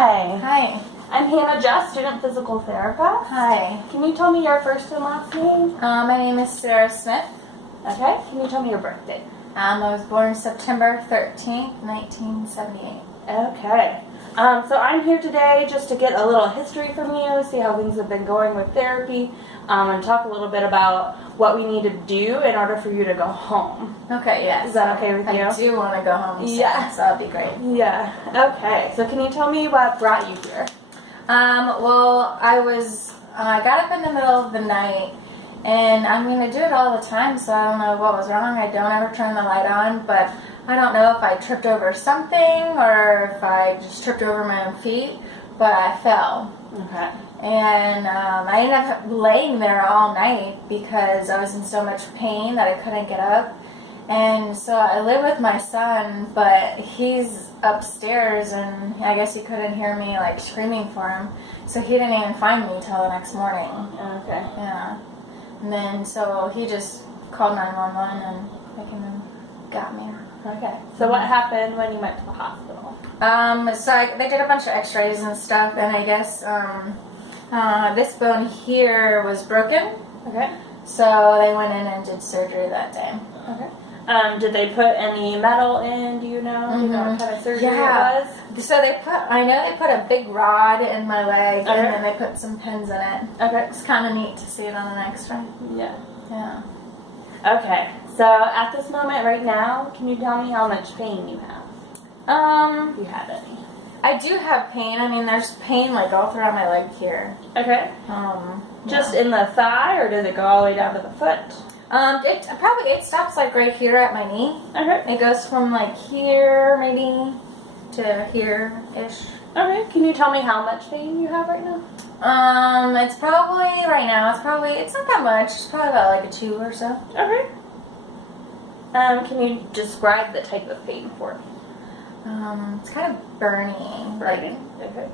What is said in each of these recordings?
Hi. Hi. I'm Hannah Jess, student physical therapist. Hi. Can you tell me your first and last name? My name is Sarah Smith. Okay. Can you tell me your birthday? I was born September 13th, 1978. Okay. So I'm here today just to get a little history from you, see how things have been going with therapy, and talk a little bit about what we need to do in order for you to go home. Okay, yes. Is that okay with you? I do want to go home soon, Yeah. so that'll be great. Yeah. Okay. So can you tell me what brought you here? Well, I got up in the middle of the night, and I mean, I do it all the time, so I don't know what was wrong. I don't ever turn the light on, but I don't know if I tripped over something or if I just tripped over my own feet, but I fell. Okay. And I ended up laying there all night because I was in so much pain that I couldn't get up. And so I live with my son, but he's upstairs, and I guess he couldn't hear me like screaming for him, so he didn't even find me till the next morning. Okay. Yeah. And then so he just called 911 and they came and got me. Okay. So what happened when you went to the hospital? They did a bunch of x-rays and stuff, and I guess this bone here was broken. Okay. So they went in and did surgery that day. Okay. Did they put any metal in? Do you know? Do you know what kind of surgery it was? So I know they put a big rod in my leg, Okay. and then they put some pins in it. Okay. It's kind of neat to see it on an x-ray. Yeah. Yeah. Okay. So at this moment right now, can you tell me how much pain you have? If you have any. I do have pain. I mean, there's pain like all throughout my leg here. Okay. Just in the thigh, or does it go all the way down to the foot? It stops like right here at my knee. Okay. It goes from like here maybe to here-ish. Okay. Can you tell me how much pain you have right now? It's probably right now. It's not that much. It's probably about like a 2 or so. Okay. Can you describe the type of pain for me? It's kind of burning. Burning. Okay.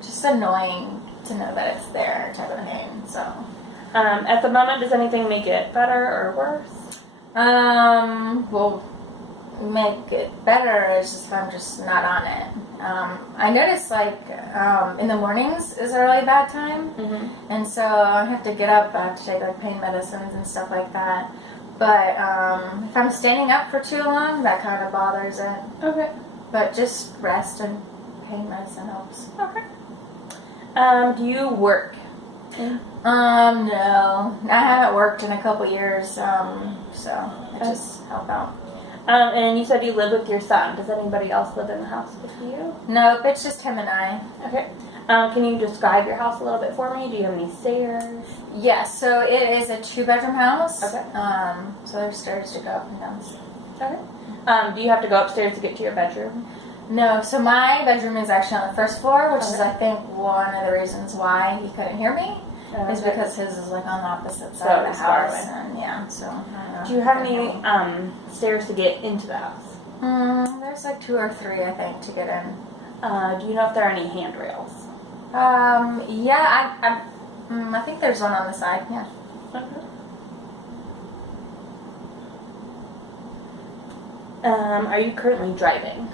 Just annoying to know that it's there type of pain. So. At the moment, does anything make it better or worse? Well, make it better is just if I'm just not on it. I notice like in the mornings is a really bad time, and so I have to get up. I have to take like pain medicines and stuff like that. But if I'm standing up for too long, that kind of bothers it. Okay. But just rest and pain medicine helps. Okay. Do you work? No. I haven't worked in a couple years, so I just help out. And you said you live with your son. Does anybody else live in the house with you? Nope, it's just him and I. Okay. Can you describe your house a little bit for me? Do you have any stairs? Yes, so it is a 2-bedroom house. Okay. So there's stairs to go up and down. Okay. Do you have to go upstairs to get to your bedroom? No, so my bedroom is actually on the first floor, which is I think one of the reasons why he couldn't hear me. Is because his is like on the opposite side of the house. And yeah, so I don't know. Do you have any stairs to get into the house? There's like 2 or 3 I think to get in. Do you know if there are any handrails? Yeah, I think there's one on the side. Yeah. Okay. Are you currently driving?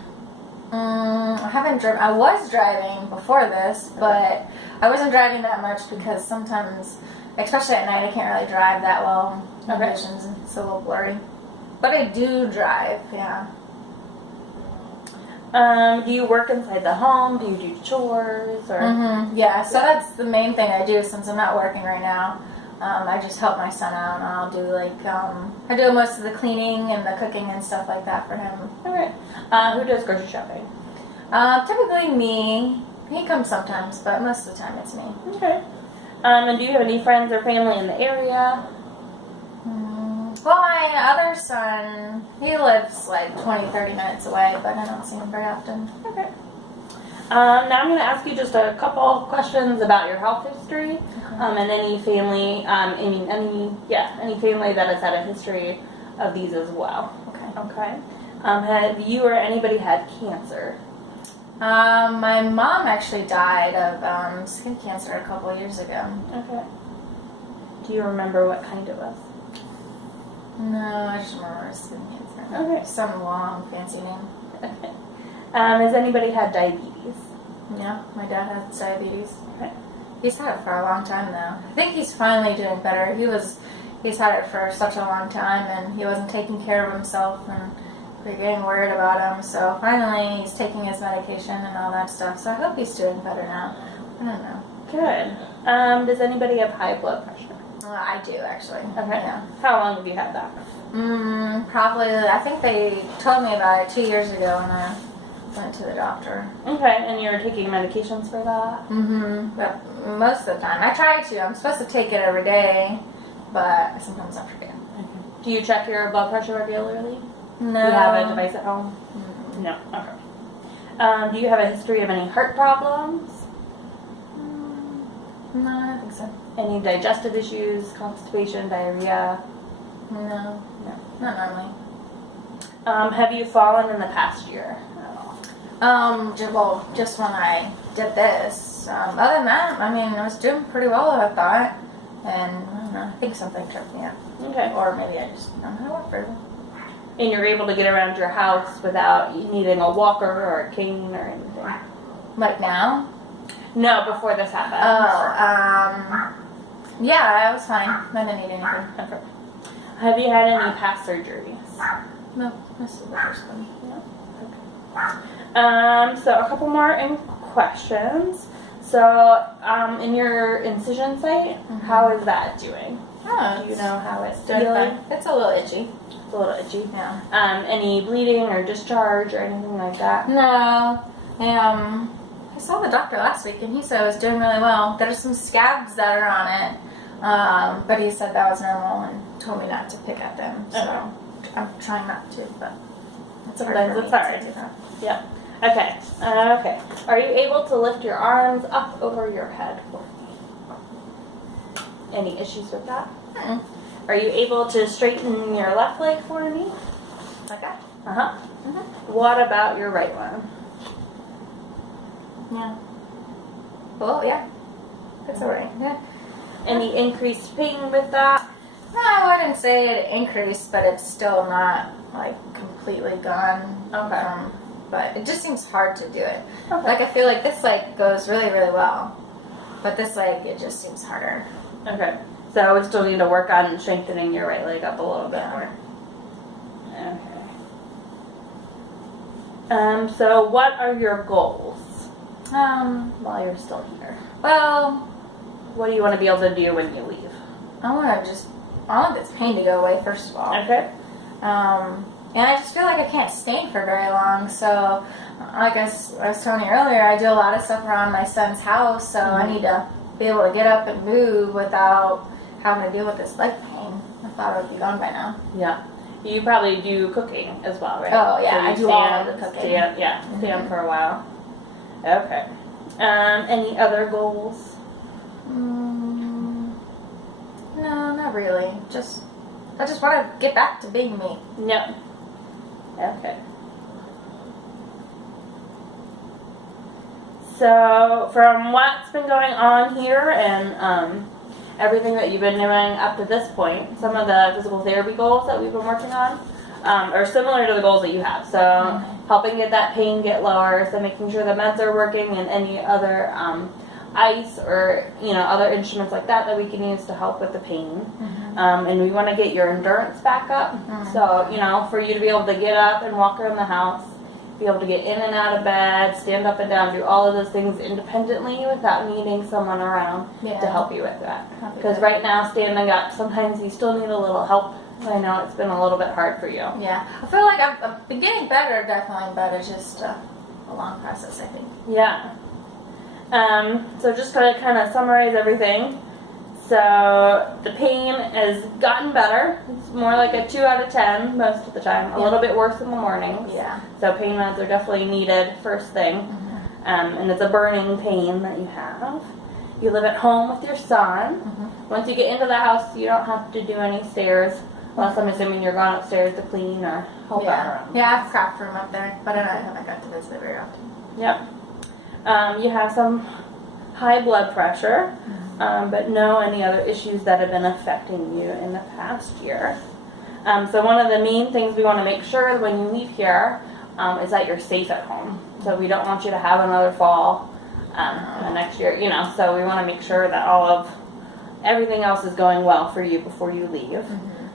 I haven't driven. I was driving before this, but I wasn't driving that much because sometimes, especially at night, I can't really drive that well. My vision's it's a little blurry. But I do drive, yeah. Do you work inside the home? Do you do chores? Or? Yeah, so that's the main thing I do since I'm not working right now. I just help my son out, and I'll do like, I do most of the cleaning and the cooking and stuff like that for him. Okay. Who does grocery shopping? Typically me. He comes sometimes, but most of the time it's me. Okay. And do you have any friends or family in the area? Well, my other son, he lives like 20-30 minutes away, but I don't see him very often. Okay. Now I'm going to ask you just a couple questions about your health history, and any family, any family that has had a history of these as well. Okay. Have you or anybody had cancer? My mom actually died of skin cancer a couple years ago. Okay. Do you remember what kind it was? No, I just remember skin cancer. Okay. Some long, fancy name. Okay. Has anybody had diabetes? Yeah, my dad has diabetes. Okay. He's had it for a long time now. I think he's finally doing better. He's had it for such a long time, and he wasn't taking care of himself, and we were getting worried about him. So finally, he's taking his medication and all that stuff. So I hope he's doing better now. I don't know. Good. Does anybody have high blood pressure? I do actually. Okay. Yeah. How long have you had that? Probably. I think they told me about it 2 years ago when I went to the doctor. Okay, and you're taking medications for that? But most of the time, I try to. I'm supposed to take it every day, but sometimes I forget. Do you check your blood pressure regularly? No. Do you have a device at home? No. Okay. Do you have a history of any heart problems? No, I don't think so. Any digestive issues, constipation, diarrhea? No. Not normally. Have you fallen in the past year at all? Just when I did this. Other than that, I mean, I was doing pretty well, I thought. And I don't know, I think something tripped me up. Okay. Or maybe I just don't know how to work very well. And you're able to get around your house without needing a walker or a cane or anything? Like now? No, before this happened. Yeah, I was fine. I didn't need anything. Okay. Have you had any past surgeries? No, this is the first one. So a couple more questions. So, in your incision site, how is that doing? Oh, Do you know how it's doing feeling? fine. It's a little itchy. It's a little itchy. Yeah. Any bleeding or discharge or anything like that? No. I saw the doctor last week and he said it was doing really well. There's some scabs that are on it, but he said that was normal and told me not to pick at them. So I'm trying not to, but it's Sometimes hard it's for me hard. to do that. Yeah. Okay. Okay. Are you able to lift your arms up over your head for me? Any issues with that? Mm-mm. Are you able to straighten your left leg for me? Like that? Uh-huh. Mm-hmm. What about your right one? Yeah. Well, yeah. It's alright. Yeah. Any increased pain with that? No, I wouldn't say it increased, but it's still not like completely gone. Okay. But it just seems hard to do it. Okay. Like I feel like this leg goes really, really well, but this leg it just seems harder. Okay. So we still need to work on strengthening your right leg up a little bit more. Okay. So what are your goals while you're still here? Well, What do you want to be able to do when you leave? I want this pain to go away first of all. Okay. And I just feel like I can't stand for very long. So, like I was telling you earlier, I do a lot of stuff around my son's house, so I need to be able to get up and move without having to deal with this leg pain. I thought it would be gone by now. Yeah. You probably do cooking as well, right? Oh, yeah, So I you do all of the cooking. Stand for a while. Okay. Any other goals? No, not really. I just want to get back to being me. No. Okay. So, from what's been going on here and everything that you've been doing up to this point, some of the physical therapy goals that we've been working on are similar to the goals that you have. So, helping get that pain get lower, so making sure the meds are working and any other ice or other instruments like that we can use to help with the pain. And we want to get your endurance back up. So, for you to be able to get up and walk around the house, be able to get in and out of bed, stand up and down, do all of those things independently without needing someone around to help you with that. Because right now, standing up, sometimes you still need a little help. I know it's been a little bit hard for you. Yeah, I feel like I've been getting better, definitely, but it's just a long process, I think. Yeah. So just to kind of summarize everything. So the pain has gotten better. It's more like a 2 out of 10 most of the time. A little bit worse in the mornings. Yeah. So pain meds are definitely needed first thing. And it's a burning pain that you have. You live at home with your son. Once you get into the house, you don't have to do any stairs. Unless I'm assuming you're going upstairs to clean or help out around. Yeah, I have a craft room up there, but I haven't got to visit it very often. Yep. You have some high blood pressure, but no any other issues that have been affecting you in the past year. So one of the main things we want to make sure when you leave here is that you're safe at home. So we don't want you to have another fall. in the next year, you know, so we want to make sure that everything else is going well for you before you leave.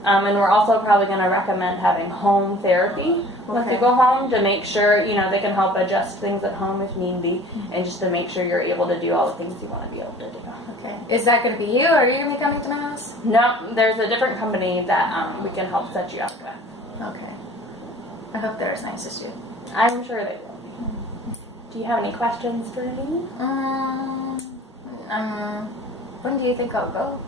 And we're also probably going to recommend having home therapy once you go home to make sure, you know, they can help adjust things at home if need be, and just to make sure you're able to do all the things you want to be able to do. Okay. Is that going to be you, or are you going to be coming to my house? No, there's a different company that we can help set you up with. Okay. I hope they're as nice as you. I'm sure they will be. Do you have any questions for me? When do you think I'll go?